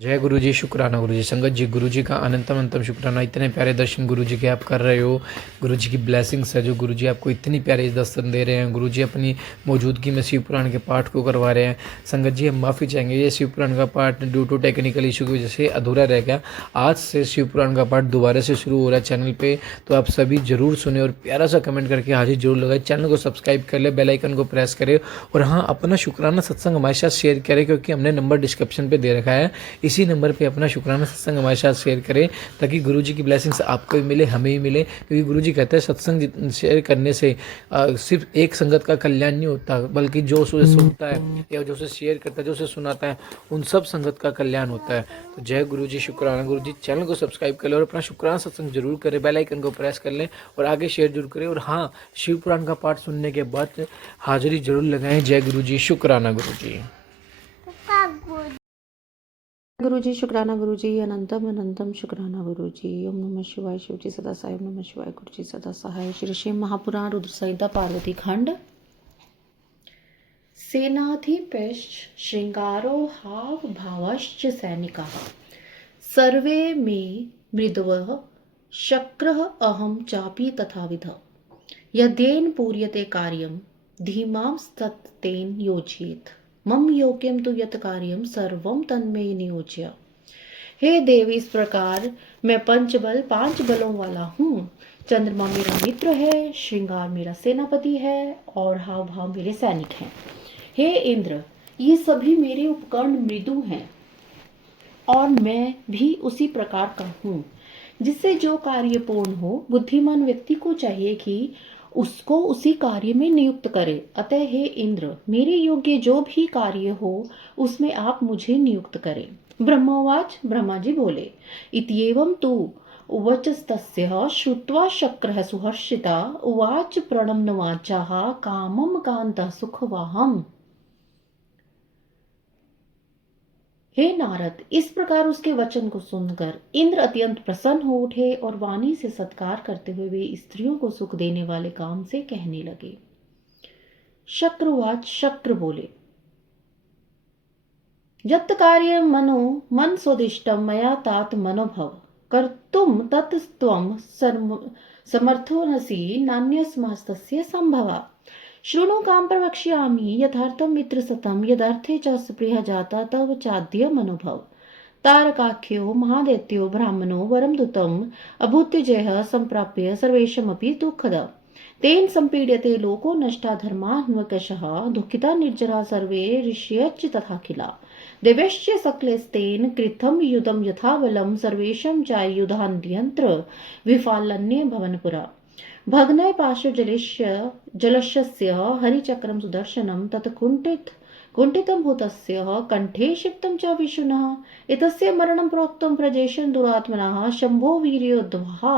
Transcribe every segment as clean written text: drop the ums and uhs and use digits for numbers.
जय गुरु जी, शुक्राना गुरु जी। संगत जी, गुरु जी का अनंतम अंतम शुक्राना। इतने प्यारे दर्शन गुरु जी के आप कर रहे हो। गुरु जी की ब्लेसिंग्स है जो गुरु जी आपको इतनी प्यारे दर्शन दे रहे हैं। गुरु जी अपनी मौजूदगी में शिव पुराण के पाठ को करवा रहे हैं। संगत जी, हम माफ़ी चाहेंगे, ये शिव पुराण का पाठ ड्यू टू टेक्निकल इशू की वजह से अधूरा रह गया। आज से शिव पुराण का पाठ दोबारा से शुरू हो रहा है चैनल पर, तो आप सभी ज़रूर सुने और प्यारा सा कमेंट करके हाजिर जरूर लगाए। चैनल को सब्सक्राइब कर ले, बेल आइकन को प्रेस करें और हाँ, अपना शुक्राना सत्संग हमारे साथ शेयर करें, क्योंकि हमने नंबर डिस्क्रिप्शन पे दे रखा है। इसी नंबर पे अपना शुक्राना सत्संग हमारे साथ शेयर करें, ताकि गुरु जी की ब्लेसिंग्स आपको भी मिले, हमें भी मिले। क्योंकि गुरु जी कहते हैं सत्संग शेयर करने से सिर्फ एक संगत का कल्याण नहीं होता, बल्कि जो उसे सुनता है या जो उसे शेयर करता है, जो उसे सुनाता है, उन सब संगत का कल्याण होता है। तो जय गुरु जी, शुक्राना गुरु जी। चैनल को सब्सक्राइब कर लें और अपना शुक्राना सत्संग जरूर करें, बेल आइकन को प्रेस कर लें और आगे शेयर जरूर करें। और हाँ, शिव पुराण का पाठ सुनने के बाद हाजिरी जरूर लगाएं। जय गुरु जी, शुक्राना गुरु जी। गुरु जी, शुक्राना गुरु जी, अनंतम अनंतम शुक्राना गुरु जी। ओम नमः शिवाय। शिव जी सदा साई। ओम नमः शिवाय। गुरु जी सदा सहाय। श्री शिव महापुराण रुद्र संहिता पार्वती खंड। सेनाधिपश्च श्रृंगारो हाव भावश्च सैनिकाः सर्वे मे मृदवः शक्रः अहं चापि तथाविधः यद्येन पूर्यते कार्यं धीमांस्तत्तेन योजयेत् मम योग्यम तु यत् कार्यम सर्वम तन्मे नियोज्य। हे देव, इस प्रकार मैं पंचबल 5 बलों वाला हूँ। चंद्रमा मेरा मित्र है, श्रृंगार मेरा सेनापति है और हाव भाव मेरे सैनिक हैं। हे इंद्र, ये सभी मेरे उपकरण मृदु हैं और मैं भी उसी प्रकार का हूँ। जिससे जो कार्य पूर्ण हो, बुद्धिमान व्यक्ति को चाहिए कि उसको उसी कार्य में नियुक्त करे। अतः हे इंद्र, मेरे योग्य जो भी कार्य हो उसमें आप मुझे नियुक्त करें। ब्रह्मोवाच, ब्रह्मा जी बोले, इत्येवं तु उवचस्तस्य श्रुत्वा शक्रः सुहर्षिता उवाच प्रणम्य वाचाः कामं कान्तः सुखवाहम्। हे नारद, इस प्रकार उसके वचन को सुनकर इंद्र अत्यंत प्रसन्न हो उठे और वाणी से सत्कार करते हुए वे स्त्रियों को सुख देने वाले काम से कहने लगे। शक्रवाच, शक्र बोले, यत् कार्य मनो मन स्वदिष्टम मया तात मनोभव कर्तुम तत्त्वं समर्थो नसि नान्यस्मास्तस्य संभवा। शृणु काम प्रवक्ष्यामि यथार्थं मित्रसतं यदर्थे च स्पृह जाता तव चाद्य मनोभव। तारकाख्यो महादैत्यो ब्राह्मणो वरम दूतम अभूत्यजयः संप्राप्य सर्वेशमपि दुःखद तेन संपीड्यते लोको नष्टा धर्मान्वकशः दुःखिता निर्जरा सर्वे ऋष्यश्च तथाखिला देवश्च सकलेस्तेन कृतं युधं यथा बलं सर्वेषां चायुधान्यंत्र विफालन्ये भवनपुरा भग्नय पाशो जलस्य हरिचक्रम सुदर्शनं तत् कुण्ठितं भूतस्य कंठे क्षिप्तं च विशुनः एतस्य मरणं प्रोक्तं प्रजेशं दुरात्मनः शम्भो वीर्योद्वहा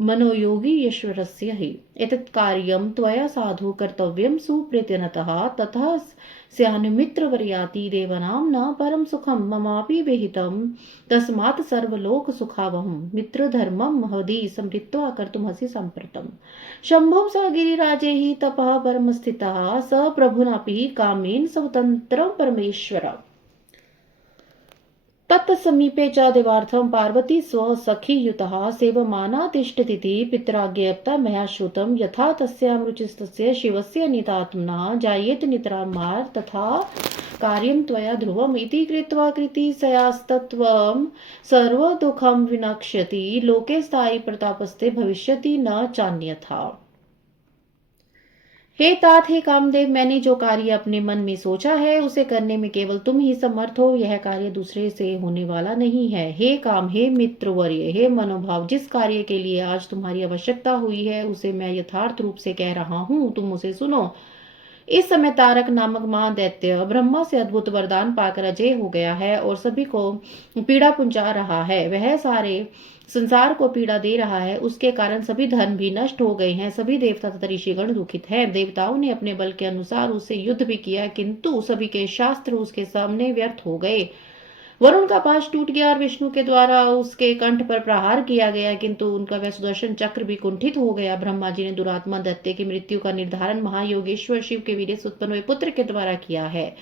मनोयोगी ईश्वरस्य हि एतत् कार्यं त्वया साधु कर्तव्यं सुप्रीत्यनतः ततः स्यान्मित्रवर्याति देवानां न परं सुखं ममापि विहितं तस्मात् सर्वलोक सुखावहं मित्रधर्मं महदी समृत्वा कर्तुमसि सम्प्रतम्। शम्भुं स गिरिराजे हि तपः परमस्थितः स प्रभुनापि कामेन स्वतन्त्रं परमेश्वर तत्समीपे च देवार्थं पार्वती स्वसखीयुतः सेवमाना तिष्ठतीति पितराज्ञप्ता मया श्रुतं यथा तस्यां रुचिस्तस्य शिवस्य नितात्मना जायेत नितरामार् तथा कार्यं त्वया ध्रुवम् इति कृत्वा कृतिशयास्तत्त्वं सर्वदुःखं विनक्ष्यति लोके स्थायी प्रतापस्ते भविष्यति न चान्यथा। हे तात, हे कामदेव, मैंने जो कार्य अपने मन में सोचा है उसे करने में केवल तुम ही समर्थ हो। यह कार्य दूसरे से होने वाला नहीं है। हे काम, हे मित्रवर्य, हे मनोभाव, जिस कार्य के लिए आज तुम्हारी आवश्यकता हुई है उसे मैं यथार्थ रूप से कह रहा हूँ, तुम उसे सुनो। इस समय तारक नामक महादैत्य ब्रह्मा से अद्भुत वरदान पाकर अजय हो गया है और सभी को पीड़ा पहुंचा रहा है। वह सारे संसार को पीड़ा दे रहा है। उसके कारण सभी धन भी नष्ट हो गए हैं। सभी देवता तथा ऋषिगण दुखित है। देवताओं ने अपने बल के अनुसार उससे युद्ध भी किया, किंतु सभी के शास्त्र उसके सामने व्यर्थ हो गए। वरुण का पाश टूट गया और विष्णु के द्वारा उसके कंठ पर प्रहार किया गया, किंतु उनका वह सुदर्शन चक्र भी कुंठित हो गया। ब्रह्मा जी ने दुरात्मा दैत्य की मृत्यु का निर्धारण महायोगेश्वर शिव के वीर्य से उत्पन्न हुए पुत्र के द्वारा किया है।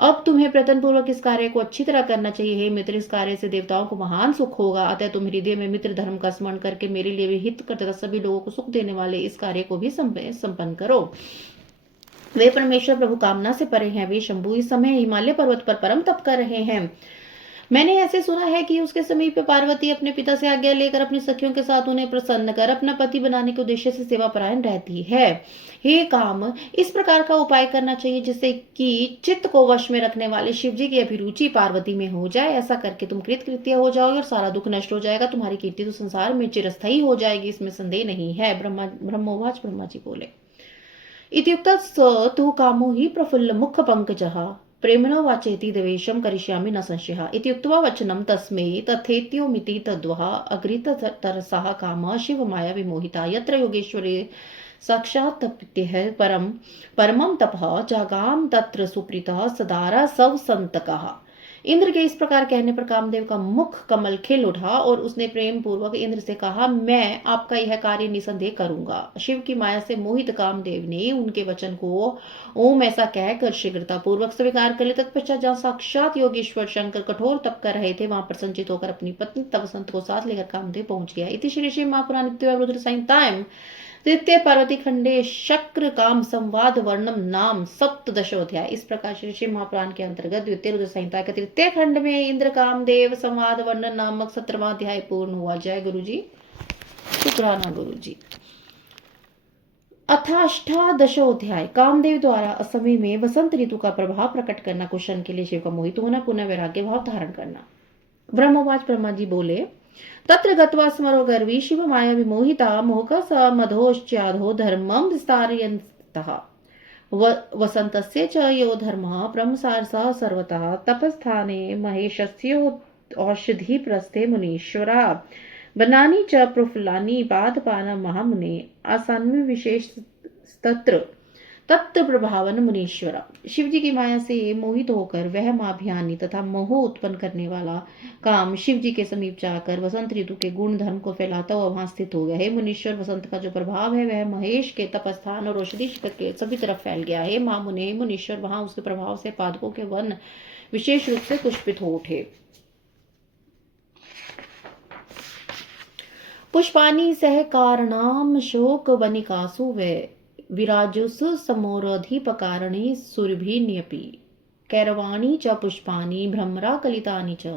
अब तुम्हें प्रयत्न पूर्वक इस कार्य को अच्छी तरह करना चाहिए। हे मित्र, इस कार्य से देवताओं को महान सुख होगा, अतः तुम हृदय में मित्र धर्म का स्मरण करके मेरे लिए भी हित कर तथा सभी लोगों को सुख देने वाले इस कार्य को भी संपन्न करो। वे परमेश्वर प्रभु कामना से परे हैं। वे शंभु इस समय हिमालय पर्वत पर परम तप कर रहे हैं। मैंने ऐसे सुना है कि उसके समीप पार्वती अपने पिता से आज्ञा लेकर अपनी सखियों के साथ उन्हें प्रसन्न कर अपना पति बनाने के उद्देश्य से सेवा परायण रहती है। हे काम, इस प्रकार का उपाय करना चाहिए जिससे कि चित्त को वश में रखने वाले शिव जी की अभिरुचि पार्वती में हो जाए। ऐसा करके तुम कृतकृत्य हो जाओगे और सारा दुख नष्ट हो जाएगा। तुम्हारी कीर्ति तो संसार में चिरस्थायी हो जाएगी, इसमें संदेह नहीं है। ब्रह्मोवाच, ब्रह्मा जी बोले, इत्युक्तः तु कामो हि प्रफुल्ल मुख पंकजः प्रेमणो वाचेति देवेशं करिष्यामि न संशयः इत्युक्त्वा वचनं तस्मै तथेत्योमिति तद्वः अग्रिततरसः कामः शिवमाया विमोहिता यत्र योगेश्वरे साक्षात् तप्यः परमं तपः जागाम तत्र सुप्रीतः सदारा सव संतकः। इंद्र के इस प्रकार कहने पर कामदेव का मुख कमल खिल उठा और उसने प्रेम पूर्वक इंद्र से कहा, मैं आपका यह कार्य निसंदेह करूंगा। शिव की माया से मोहित कामदेव ने उनके वचन को ओम ऐसा कहकर शीघ्रता पूर्वक स्वीकार कर लिया। तत्पश्चात जहाँ साक्षात योगेश्वर शंकर कठोर तप कर रहे थे, वहां प्रसन्नचित होकर अपनी पत्नी तवसंत को साथ लेकर कामदेव पहुंच गया। इति श्री श्री महापुराण रुद्र संहितायां तृतीय पार्वती खंडे शक्र काम संवाद वर्णम नाम सप्तदशोध्याय। इस प्रकार श्री श्री महापुराण के अंतर्गत द्वितीय रुद्र संहिता के तृतीय खंड में इंद्र कामदेव संवाद वर्णन नामक 17वां अध्याय पूर्ण हुआ। जय गुरु जी, शुक्राना गुरु जी। अथाष्टादशोध्याय कामदेव द्वारा असमय में वसंत ऋतु का प्रभाव प्रकट करना, कुशन के लिए शिव का मोहित होना, पुनः वैराग्य भाव धारण करना। ब्रह्मवाच, ब्रह्मा जी बोले, तत्र गत्वा स्मरो गर्वी शिव माया विमोहिता मोहका स मधोश्चाधो धर्मं विस्तारयन्तः वसन्तस्य च यो धर्मः ब्रह्मसारसः सर्वतः तपस्थाने महेशस्य औषधि प्रस्थे मुनीश्वरा बनानी च प्रफुल्लानि पादपान महामुने आसान्वी विशेष तत्व प्रभावन मुनीश्वरा। शिव जी की माया से मोहित होकर वह माभियानी तथा मोह उत्पन्न करने वाला काम शिव जी के समीप जाकर वसंत ऋतु के गुण धर्म को फैलाता हुआ वहां स्थित हो गया है। मुनीश्वर, वसंत का जो प्रभाव है वह महेश के तपस्थान और औषधि शिखर के सभी तरफ फैल गया है। महामुने मुनीश्वर वहां उसके प्रभाव से पादपों के वन विशेष रूप से पुष्पित हो उठे। पुष्पानी सह कारणाम शोक वनिकासु वे विराजुस समोरधिपकारणे सुरभिन्यपि कैरवाणी च पुष्पानि भ्रमरा कलितानि च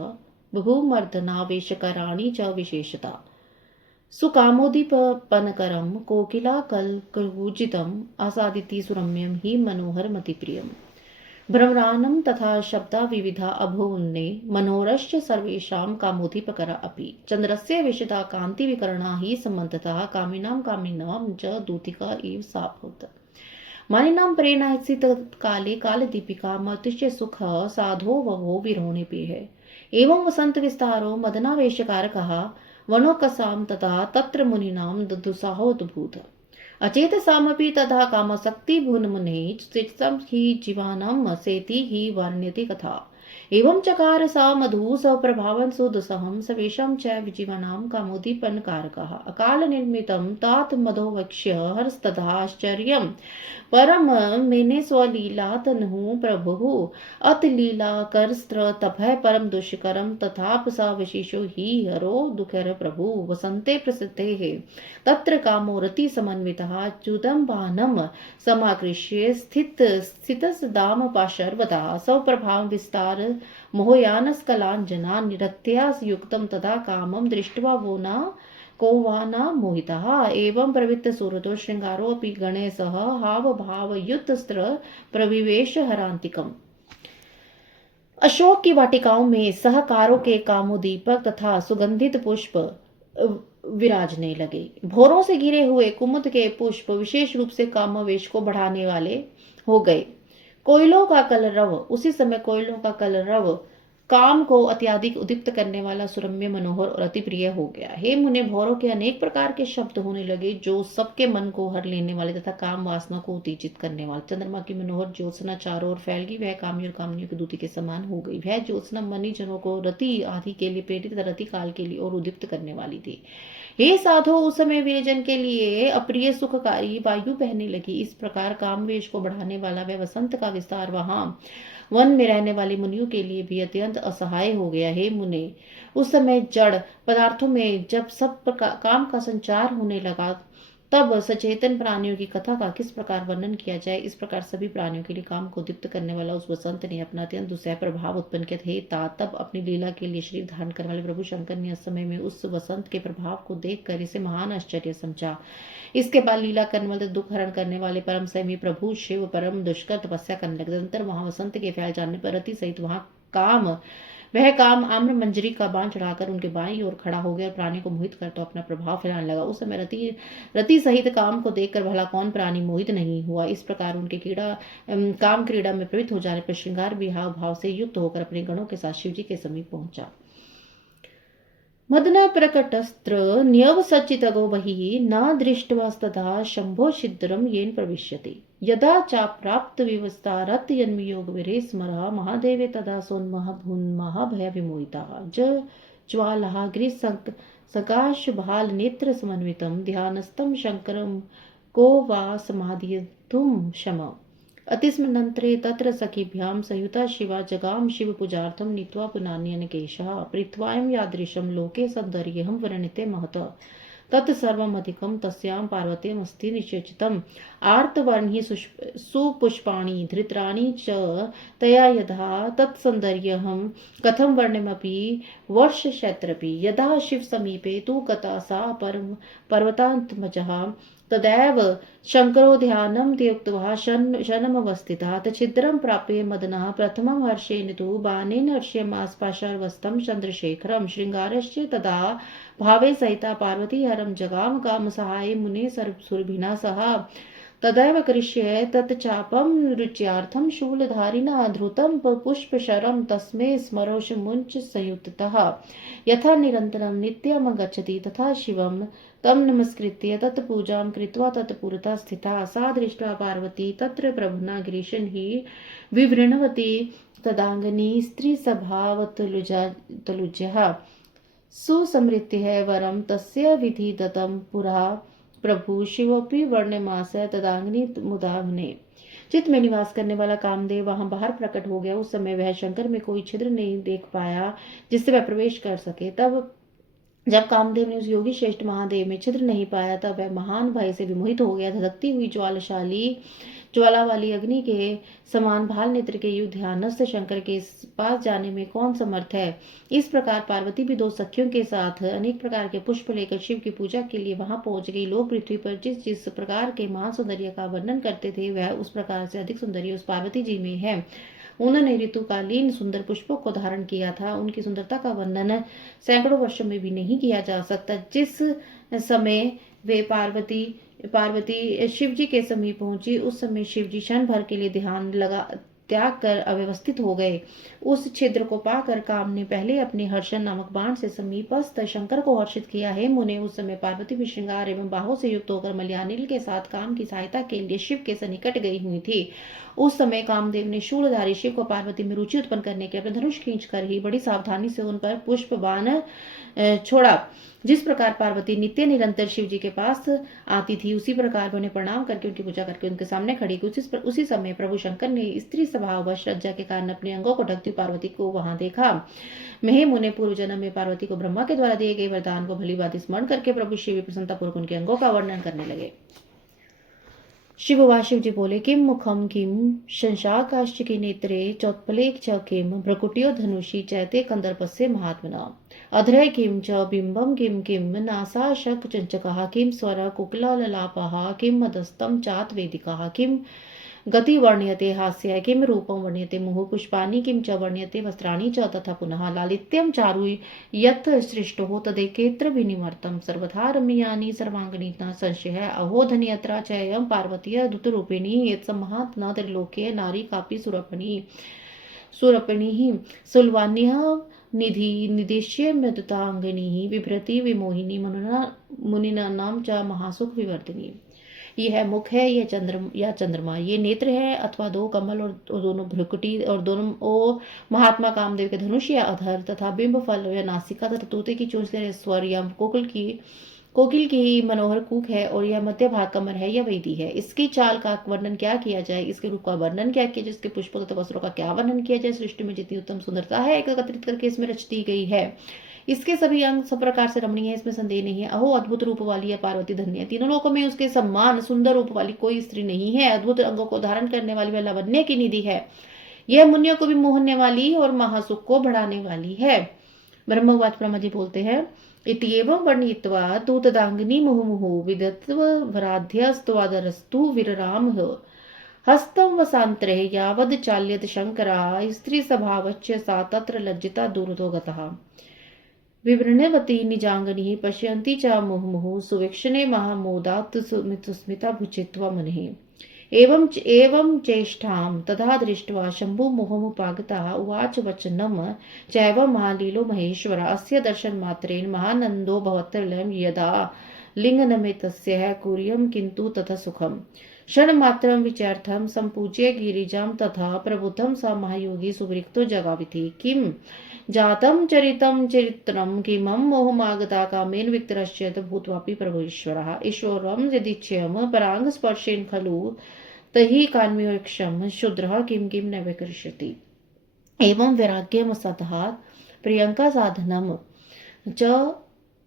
बहुमर्दनावेशकराणि च विशेषता सुकामोदीपनकरं कोकिला कलकूजितम् आसादिति सुरम्यं हि मनोहरमतिप्रियम् भ्रमरानं तथा शब्दा विविधा अभून्ने मनोरश्च सर्वेषां कामोदीपकरा अपि चन्द्रस्य विशदा कान्तिविकरणा हि सम्बन्धतः कामिनां च दूतिका इव सा भूत् मानिनां प्रेरणास्थित काले कालदीपिका मर्त्युश्च सुख साधो ववो विरोणिभिः एवं वसंत विस्तारो मदनावेशकारकः वनोकसां तथा तत्र मुनीनां दुदुसाहोद्भूत अचेतसामपि तथा कामशक्ति भुनमुने चित्तं हि जीवानां सेति हि वर्ण्यते कथा एवं चकार सा मधु सप्रभावं सुदुसहं सवेषां च जीवानां कामोदीपनकारकः अकाल निर्मितं तात मधोवक्ष्य हरस्तदाश्चर्यं परम मेने स्वलीला तनुहु प्रभुः अत लीला करस्त्र तपः परम दुष्करम तथाप सा विशेषो हि हरो दुखर प्रभु वसंते प्रसिद्धे तत्र कामो रति समन्वितः चुदम्बानं समाकृष्य स्थितसदाम पाशर्वतः स्वप्रभाव विस्तार मोहयानस्कलाञ्जना निरत्यासयुक्तं तदा कामं दृष्ट्वा वो न को वा न मोहितः एवं प्रवृत्त सुरतो श्रृंगारोऽपि गणे सह हावभावयुतस्त्र प्रविवेश हरान्तिकम्। अशोक की वाटिकाओं में सहकारों के कामोदीपक तथा सुगंधित पुष्प विराजने लगे। भोरों से घिरे हुए कुमुद के पुष्प विशेष रूप से कामावेश को बढ़ाने वाले हो गए। कोयलों का कलरव, उसी समय कोयलों का कलरव काम को अत्यधिक उद्दीप्त करने वाला, सुरम्य, मनोहर और अति प्रिय हो गया। हे मुने, भौरों के अनेक प्रकार के शब्द होने लगे जो सबके मन को हर लेने वाले तथा काम वासना को उत्तेजित करने वाले। चंद्रमा की मनोहर ज्योत्सना चारों ओर फैल गई, वह कामी और कामनियों की दूती के समान हो गई। वह ज्योत्सना मनी जनों को रति आदि के लिए प्रेरित, रति काल के लिए और उद्दीप्त करने वाली थी। हे साधो, उस समय वीरजन के लिए अप्रिय सुखकारी वायु बहने लगी। इस प्रकार कामवेश को बढ़ाने वाला वह वसंत का विस्तार वहां वन में रहने वाले मुनियों के लिए भी अत्यंत असहाय हो गया। हे मुने, उस समय जड़ पदार्थों में जब सब काम का संचार होने लगा, तब सचेतन प्राणियों की कथा का किस प्रकार वर्णन किया जाए। इस प्रकार सभी प्राणियों के लिए काम को दीप्त करने वाला उस वसंत ने अपना अत्यंत दुस्सह प्रभाव उत्पन्न किया। हे तात, तब अपनी लीला के लिए शरीर धारण करने वाले प्रभु शंकर ने उस समय में उस वसंत के प्रभाव को देखकर इसे महान आश्चर्य समझा। इसके बाद लीला करने वाले, दुख हरण करने वाले परम संयमी प्रभु शिव परम दुष्कर तपस्या करने लगे। तदनंतर वहां वसंत के फैल जाने पर रति सहित वह काम आम्र मंजरी का बाण चढ़ाकर उनके बाईं ओर खड़ा हो गया और प्राणी को मोहित कर तो अपना प्रभाव फैलाने लगा। उस समय रति सहित काम को देखकर भला कौन प्राणी मोहित नहीं हुआ। इस प्रकार उनके काम क्रीड़ा में प्रवृत्त हो जाने पर श्रृंगार विहाव भाव से युक्त होकर अपने गणों के साथ शिवजी के समीप पहुंचा। मदन प्रकटस्त्र न्यवसच्चितगो बहिः न दृष्ट्वास्तथा शम्भो छिद्रं येन प्रविश्यति। यदा चाप्राप्त विवस्तारत यन्मयोग स्मरः महादेवे तदा सोन्महाभून्महाभयविमोहिताः ज्वालाः गृहसकाशभाल नेत्र समन्वितं ध्यानस्थं शङ्करं को वा समाधियतुं शम। अतिस्मन्नन्तरे तत्र सखीभ्यां सयुता शिवा जगाम शिवपूजार्थं नीत्वा पुनान्यनकेशः प्रीत्वायं यादृशं लोके सौन्दर्यं वर्णिते महत तत्सर्वमधिकं तस्यां पार्वतीमस्ति निश्चितम्। आर्तवर्णि सुपुष्पाणि धृतराणि च तया यथा तत्सौन्दर्यं कथं वर्ण्यमपि वर्षशतरपि। यदा शिवसमीपे तु गता सा पर्वतात्मजः तदैव शङ्करो ध्यानं त्यक्त्वा शयनमवस्थितः। छिद्रं प्राप्य मदनः प्रथमं हर्षेण तु बाणेन हर्ष्यमास्पाशर्वस्तं चन्द्रशेखरं। शृङ्गारस्य तदा भावे सहिता पार्वती हरं जगाम कामसहाये मुने सर्वसुरभिना सह। तदैव करिष्ये तत्चापं रुच्यार्थं शूलधारिणा धृतं पुष्पशरं तस्मै स्मरोषमुञ्च संयुक्तः। यथा निरन्तरं नित्यं गच्छति तथा शिवं तं नमस्कृत्य तत्पूजां कृत्वा तत्पुरतः स्थिता। सा दृष्ट्वा पार्वती तत्र प्रभुना गिरीशं हि विवृण्वती तदाङ्गनी स्त्रीस्वभावतलुजः सुसमृत्यः वरं तस्य विधिदत्तं पुरा प्रभु शिवोपि वर्ण्यमास तदांगनी मुदावने। चित्त में निवास करने वाला कामदेव वहां बाहर प्रकट हो गया। उस समय वह शंकर में कोई छिद्र नहीं देख पाया जिससे वह प्रवेश कर सके। तब जब कामदेव ने उस योगी श्रेष्ठ महादेव में छिद्र नहीं पाया, तब वह महान भय से विमोहित हो गया। धधकती हुई ज्वाला वाली अग्नि के समान भाल नेत्र के युद्ध ध्यानस्थ शंकर के पास जाने में कौन समर्थ है। इस प्रकार पार्वती भी दो सखियों के साथ अनेक प्रकार के पुष्प लेकर शिव की पूजा के लिए वहां पहुंच गई। लोग पृथ्वी पर जिस जिस प्रकार के महान सौंदर्य का वर्णन करते थे, वह उस प्रकार से अधिक सौंदर्य उस पार्वती जी में है। उन्होंने ऋतुकालीन सुंदर पुष्पों को धारण किया था। उनकी सुंदरता का वर्णन सैकड़ों वर्षों में भी नहीं किया जा सकता। जिस समय वे पार्वती शिव जी के समीप पहुंची, उस समय शिव जी क्षण भर के लिए ध्यान त्याग कर अव्यवस्थित हो गए। उस छिद्र को पाकर काम ने पहले अपने हर्षण नामक बाण से समीपस्थ शंकर को हर्षित किया है। मुने, उस समय पार्वती भी श्रृंगार एवं बाहों से युक्त होकर मलयानिल के साथ काम की सहायता के लिए शिव के सन्निकट गई हुई थी। उस समय कामदेव ने शूलधारी शिव को पार्वती में रुचि उत्पन्न करने के अपने धनुष खींचकर ही बड़ी सावधानी से उन पर पुष्प बाण छोड़ा। जिस प्रकार पार्वती नित्य निरंतर शिव जी के पास आती थी, उसी प्रकार उन्हें प्रणाम करके उनकी पूजा करके उनके सामने खड़ी। उसी समय प्रभु शंकर ने स्त्री स्वभाववश लज्जा के कारण अपने अंगों को ढकती पार्वती को वहां देखा। महे मुने पूर्व जन्म में पार्वती को ब्रह्मा के द्वारा दिए गए वरदान को भली भांति स्मरण करके प्रभु शिव प्रसन्नतापूर्वक उनके अंगों का वर्णन करने लगे। शिव जी बोले, किम मुखम किम शंशाकाश्च की नेत्रे चौत्पले च किम भ्रकुटियो धनुषी चैते कंदर्पस्य महात्मना अधरे किम च बिंबम किम नासा शक चंचकः किम स्वर कुकुलालापः किम मदस्तं चात वेदिकः किम गति वर्ण्यते हास्य किम रूपं वर्ण्यते मुहुः पुष्पाणि किम च वर्ण्यते वस्त्राणि च तथा पुनः लालित्यं चारु यत् सृष्टो तदेकेत्र विनिवर्तं सर्वथा रम्यानि सर्वांगनी न संशयः अहो धन्यत्रा चयं पार्वतीय दूतरूपिणी यत्सम्मात् न त्रिलोके नारी कापि सुरपणी। सुरपणिः सुल्वान्यः निधि निदेश्य मृदुतांगिनी बिभ्रति विमोहिनी मुनिनाम च महासुख विवर्धिनी। यह मुख है, यह चंद्रमा, ये नेत्र है अथवा दो कमल और दोनों भ्रुकुटी और दोनों ओ महात्मा कामदेव के धनुष या अधर तथा बिंब फल या नासिका तथा तोते की चोंच से स्वर या कोकिल की मनोहर कूक है और यह मध्य भाग कमर है या वेदी है। इसकी चाल का वर्णन क्या किया जाए, इसके रूप का वर्णन क्या किया जाए, इसके पुष्पों तथा वस्त्रों का क्या वर्णन किया जाए। सृष्टि में जितनी उत्तम सुंदरता है एकत्रित करके इसमें रच दी गई है। इसके सभी अंग सब प्रकार से रमणीय है, इसमें संदेह नहीं है। अहो अद्भुत रूप वाली है पार्वती धन्य है, तीनों लोकों में उसके सम्मान सुंदर रूप वाली कोई स्त्री नहीं है। अद्भुत अंगों को धारण करने वाली वह लावण्य की निधि है। यह मुनियों को भी मोहने वाली और महासुख को बढ़ाने वाली है। ब्रह्मवाच ब्रह्मा जी बोलते हैं, इत्येवं वर्णयित्वा तु तदांगिनी मुहुमुहु विदत्व वराध्यस्त्वादरस्तु विरराम हस्तं वसान्त्रे यावद् चाल्यत शंकरा स्त्री स्वभावच्च सा तत्र लज्जिता दूरतो गतः विवृणवती निजांगनी पश्यन्ती च मुहुमुहु सुवीक्षणे महामोदात् सुस्मिता भुजित्वा मुनिः एवं चेष्टां तथा दृष्ट्वा शम्भुमुखमुपागतः उवाच वचनं चैव महालीलो महेश्वर अस्य दर्शनमात्रेण महानन्दो भवत्यलं यदा लिङ्गनमेतस्य कुर्यं किन्तु तथा सुखम् क्षणमात्रं विचार्थं सम्पूज्य गिरिजां तथा प्रबुद्धं स महायोगी सुवृक्तो जगाविति किं जातं चरित्रं किमं मोहमागता कामेन विक्तरश्चेत भूत्वापि प्रभु ईश्वरः ईश्वरं यदिच्छेयं पराङ्गस्पर्शेन खलु तहि कान्योक्षम शूद्रः किं न विकरिष्यति एवं वैराग्यं सतः प्रियंका साधनम च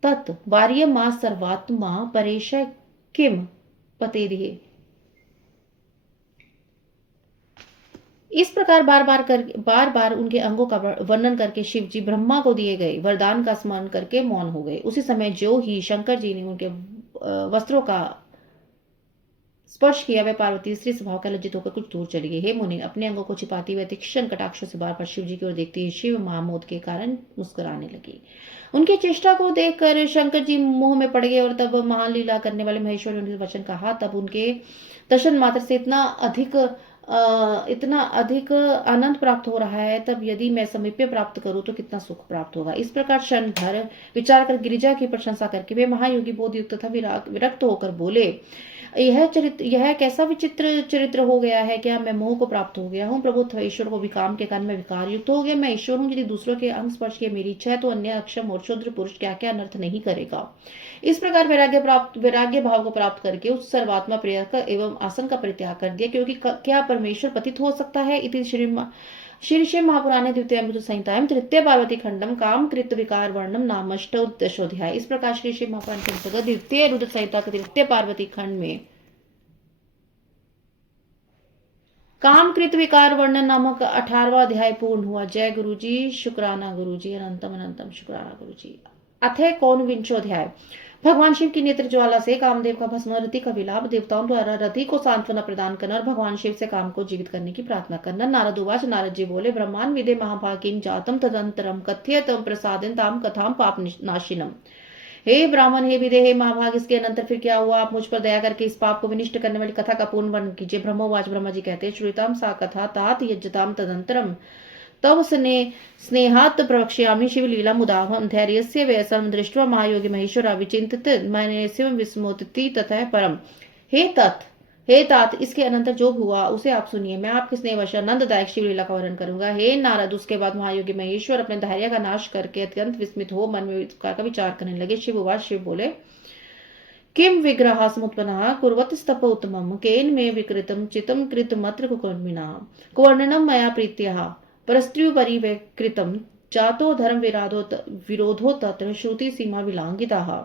तत् वार्यमा सर्वात्मा परेश किम पतेदिः। इस प्रकार बार बार उनके अंगों का वर्णन करके शिव जी ब्रह्मा को दिए गए वरदान का स्मरण करके मौन हो गए। उसी समय जो ही शंकर जी ने उनके वस्त्रों का स्पर्श किया, वह पार्वती स्त्री स्वभाव का लज्जित होकर कुछ दूर चली गई। हे मुनि, अपने अंगों को छिपाती हुए तीक्ष्ण कटाक्षों से बार बार शिव जी की ओर देखती शिव महामोद के कारण मुस्कुराने लगी। उनकी चेष्टा को देखकर शंकर जी मोह में पड़ गए और तब महान लीला करने वाले महेश्वर ने उनसे वचन कहा। तब उनके दर्शन मात्र से इतना अधिक आनंद प्राप्त हो रहा है, तब यदि मैं समीप्य प्राप्त करूं तो कितना सुख प्राप्त होगा। इस प्रकार क्षण भर विचार कर गिरिजा की प्रशंसा करके वे महायोगी बोधयुक्त तथा विरक्त होकर बोले, यह कैसा विचित्र चरित्र हो गया है। क्या मैं मोह को प्राप्त हो गया हूँ? प्रभुत्व ईश्वर को विकाम के कारण मैं विकार युक्त हो गया। मैं ईश्वर हूँ, यदि दूसरों के अंग स्पर्श की मेरी इच्छा है तो अन्य अक्षम और शुद्र पुरुष क्या क्या अनर्थ नहीं करेगा। इस प्रकार वैराग्य भाव को प्राप्त करके उस सर्वात्मा प्रिय का एवं आसन का परित्याग कर दिया, क्योंकि क्या परमेश्वर पतित हो सकता है। इति श्री महापुराणे द्वितीय अमृत संहितायां तृतीय पार्वती खंडम काम कृत विकार वर्णम नामष्टोदशोध्याय। इस प्रकार श्री महापुराण के अंतर्गत द्वितीय रुद्र संहिता के तृतीय पार्वती खंड में कामकृत विकार वर्णन नामक 18वां अध्याय पूर्ण हुआ। जय गुरु जी, शुक्राना गुरु जी, अनंतम अनंतम शुक्राना गुरु जी। अथ कौन विंशोध्याय। भगवान शिव की नेत्र ज्वाला से कामदेव का भस्म, रति का विलाप, देवताओं द्वारा रति को सांत्वना प्रदान करना और भगवान शिव से काम को जीवित करने की प्रार्थना करना। नारद उवाच, नारद जी बोले, ब्रह्मांड विदे महाभागीम जातम तदंतरम कथ्यतम प्रसादन ताम कथाम पाप नाशिनम। हे ब्राह्मण, हे विदे, हे महाभाग, इसके अनंतर फिर क्या हुआ? आप मुझ पर दया करके इस पाप को विनिष्ट करने वाली कथा का पूर्ण वर्णन कीजिए। ब्रह्मोवाच, ब्रह्मा जी कहते हैं, श्रुताम सा कथा तात यज्जताम तदंतरम तव स्नेहात् प्रवक्ष्यामि शिवलीला मुदाहम धैर्यस्य व्यसनं दृष्ट्वा महायोगी महेश्वर विचिंतित मनस्य विस्मोतिति तथा परम। हे तात, इसके अनंतर जो हुआ उसे आप सुनिए। मैं आपके स्नेहवश आनंददायक शिवलीला का वर्णन करूंगा। हे नारद, उसके बाद महायोगी महेश्वर अपने धैर्य का नाश करके अत्यंत विस्मित हो मन में का विचार करने लगे। शिव बोले, किम विग्रह समुत्पन्नः कुर्वत स्तप उत्तमं केन मे विकृतं चितं कृतमत्र कुकर्मिणः कुवर्णनं मया प्रीत्यः परस्त्र्युपरि कृतं जातो धर्म विरोधो तत्र श्रुति सीमा विलांघिताः।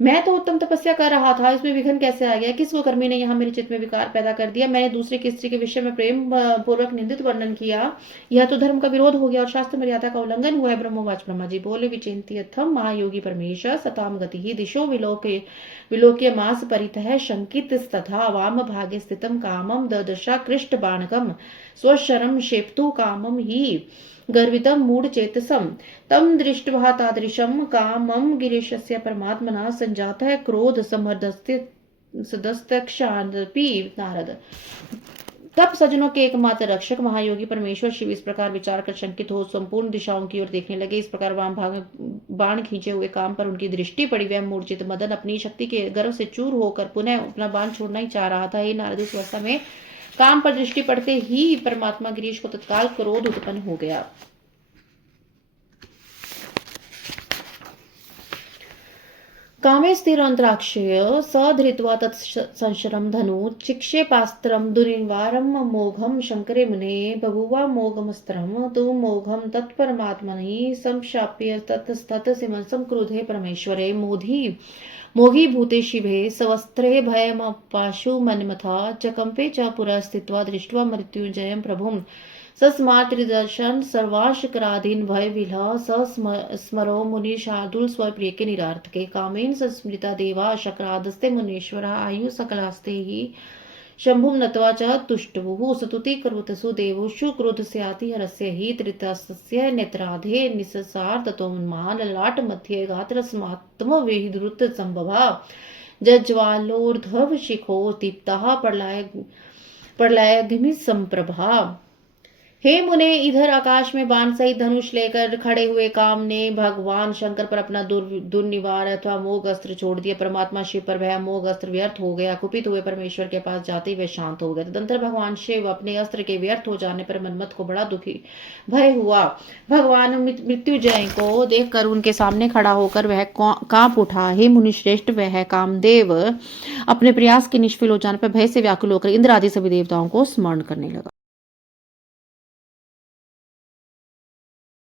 मैं तो उत्तम तपस्या कर रहा था, इसमें विघ्न कैसे आ गया? किस कर्मी ने यहाँ मेरे चित्त में विकार पैदा कर दिया? मैंने दूसरे की स्त्री के विषय में प्रेम पूर्वक निंदित वर्णन किया, यह तो धर्म का विरोध हो गया और शास्त्र मर्यादा का उल्लंघन हुआ है। ब्रह्मवाच, ब्रह्मा जी बोले, विचिंत्यथम महायोगी परमेश्वर सताम गति दिशो विलोक्य मास परितः शंकित तथा वाम भागे स्थितम कामम ददशा कृष्ट बाणकम स्वशरम शेप्तु कामम ही गर्वितं मूढचेतसं तं दृष्ट्वा तादृशं कामं गिरीशस्य परमात्मना संजातः क्रोध समर्दस्त्यक्षादपि नारद। तब सज्जनों के एकमात्र रक्षक महायोगी परमेश्वर शिव इस प्रकार विचार कर शंकित हो संपूर्ण दिशाओं की ओर देखने लगे। इस प्रकार वाम भाग में बाण खींचे हुए काम पर उनकी दृष्टि पड़ी। वह मूर्छित मदन अपनी शक्ति के गर्व से चूर होकर पुनः अपना बाण छोड़ना ही चाह रहा था। हे नारद, उस अवस्था में काम पर दृष्टि पड़ते ही परमात्मा गिरीश को तत्काल क्रोध उत्पन्न हो गया। कामे स्थिरांतराक्षय सधृत्वा तत्संशरम धनु चिक्षेपास्त्रम दुर्निवारम मोघम शंकरे मुने बभुवा मोघमस्त्रम तु मोघम तत्परमात्मनि संशाप्य ततस्तत सिमंसम क्रुधे परमेश्वरे मोघी भूते शिवे सवस्त्रे भयमपाशु मन्मथा चकंपे च पुरा स्थित्वा दृष्ट्वा मृत्युंजयं प्रभुं सस्मात् त्रिदर्शन सर्वाशकराधीन भय विलह स्मरो मुनि शार्दुल स्वप्रिय के निरार्थके कामेन संस्मृता देवा शक्रादस्ते मुनीश्वरा आयु सकलास्ते ही शंभुं नत्वा च तुष्टवुः स्तुति करोतसु देवोषु क्रोधस्याति हरस्य हि त्रितस्य नेत्राधे निस्सार ततोन्मान ललाट मध्ये गात्रस्मात्म विद्रुत संभवा जज्वालोर्ध्व शिखो दीप्तः प्रलयाग्नि संप्रभा। हे मुने, इधर आकाश में बाण सहित धनुष लेकर खड़े हुए काम ने भगवान शंकर पर अपना दुर्निवार अथवा मोघ अस्त्र छोड़ दिया। परमात्मा शिव पर वह मोघ अस्त्र व्यर्थ हो गया। कुपित हुए परमेश्वर के पास जाते ही वह शांत हो गए। तदंतर भगवान शिव अपने अस्त्र के व्यर्थ हो जाने पर मनमत को बड़ा दुखी भय हुआ। भगवान मृत्युंजय को देखकर उनके सामने खड़ा होकर वह कांप उठा। हे मुनि श्रेष्ठ, वह कामदेव अपने प्रयास के निष्फल हो जाने पर भय से व्याकुल होकर इंद्र आदि सभी देवताओं को स्मरण करने लगा।